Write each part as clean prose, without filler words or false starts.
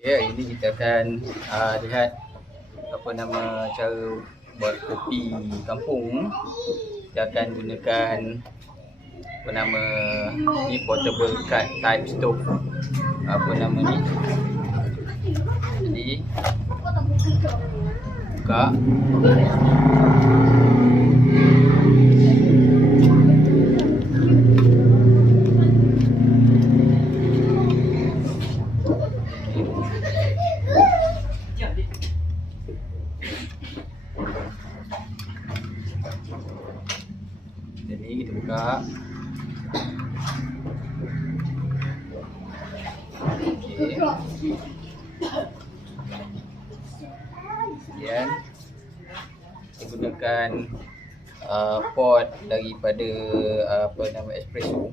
Ya, ini kita akan lihat apa nama cara buat kopi kampung. Kita akan gunakan apa nama ni, portable cut type stove. Apa nama ni? Jadi buka. Jadi kita buka. Okey. Kemudian kita gunakan pot daripada apa nama espresso.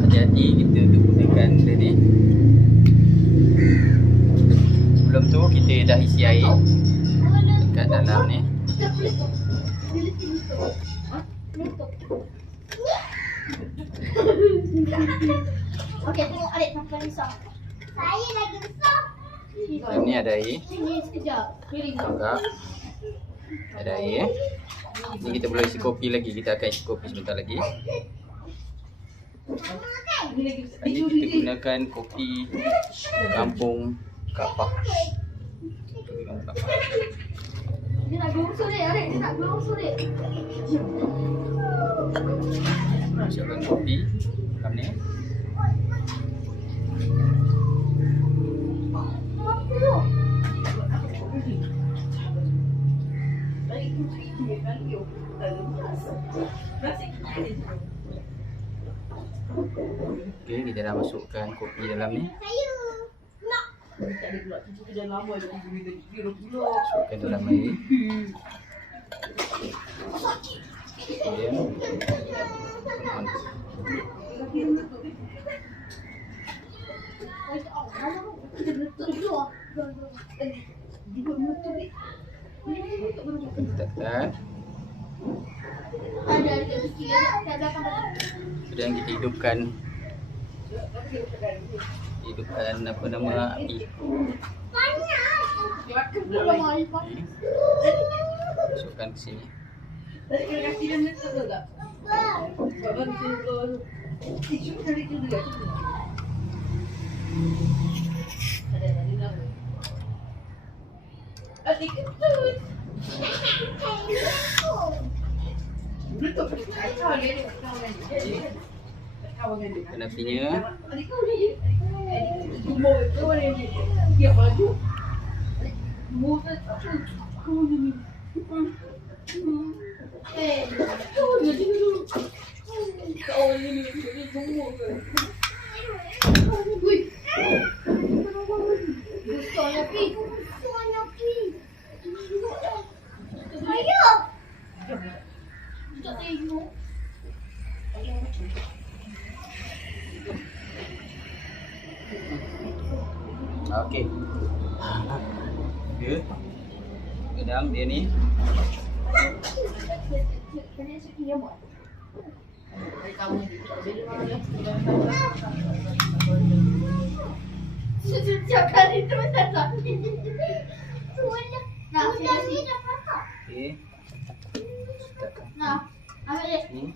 Hati-hati kita gunakan dia ni. Sebelum tu kita dah isi air dekat dalam ni. Okey, tengok adik sampai besar. Saya lagi besar. Dalam ni ada air. Sini sekejap. Buka. Ada air. Ni kita belum isi kopi lagi. Kita akan isi kopi sebentar lagi. Tadi kita gunakan kopi kampung kapak. Dia nak gosok dek, adik. Dia nak gosok dek. Masukkan kopi dalam ni. Okey, kita dah masukkan kopi dalam ni. Masukkan dalam air. Kemudian letakkan. Kemudian kita hidupkan apa nama api. Masukkan ke sini. Hidupkan apinya. Okey. Dia gedang dia ni. Setiap kali tu tak nak. Nah, sini dah patah. Okey. Nah, ambil dia. Ni.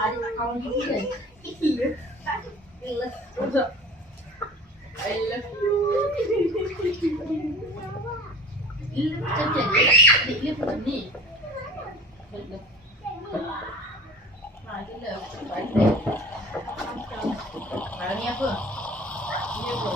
Adik nak kawan gigi kan? I love you. Dia macam ni. Dia macam ni. Dia love. Barang ni apa? Ni apa?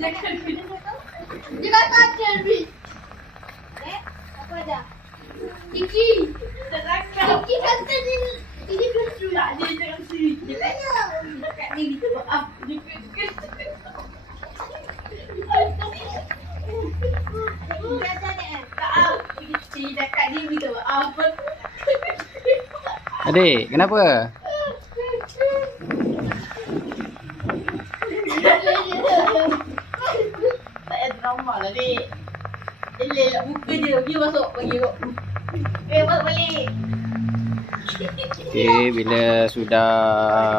Dia kata cherry. Apa dah? Tiki. Tiki kata ini lucu lah. Dia jangan sini. Dia kat ni kita buat apa? Adik, kenapa? Tak payah drama lah, Dek. Eleh lah buka je. Pergi masuk. Pergi masuk. Masuk balik. Okey, bila sudah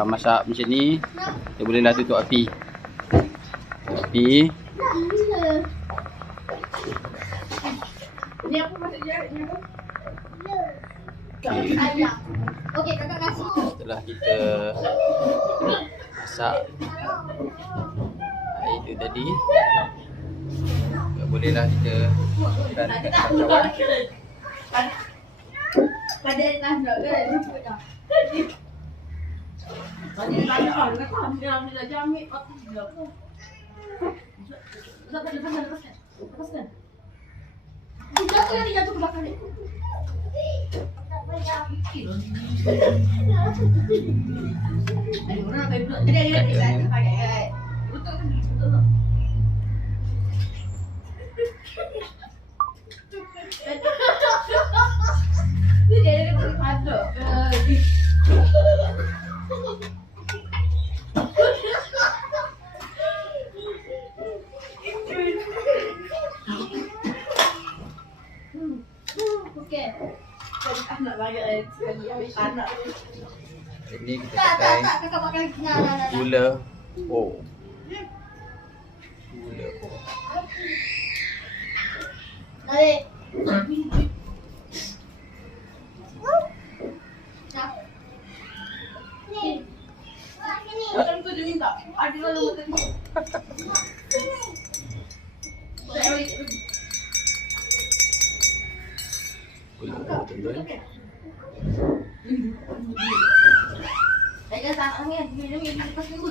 masak macam ni, kita bolehlah tutup api. Ni apa masak je? Ni apa? Ayam. Okey, kakak kasih. Setelah kita masak itu tadi, bolehlah kita masukkan kacauan. Pada nanda kan? Lupa dah. Pada nanda kan? Dia dah jamik. Lepaskan. Dia jatuh ke belakang ni. Ada orang nak pakai blok. Ada. Pakai. Betul kan? Betul. Dia ada boleh padok. Okey. Anak banyak sekali habis anak. Ini kita pakai Kakak pakai nah. gula. Oh. Gula. Tarik. Macam tu dia minta. Ada orang makan. Gula betul-betul. Saya tak angin, dia lepas minggu.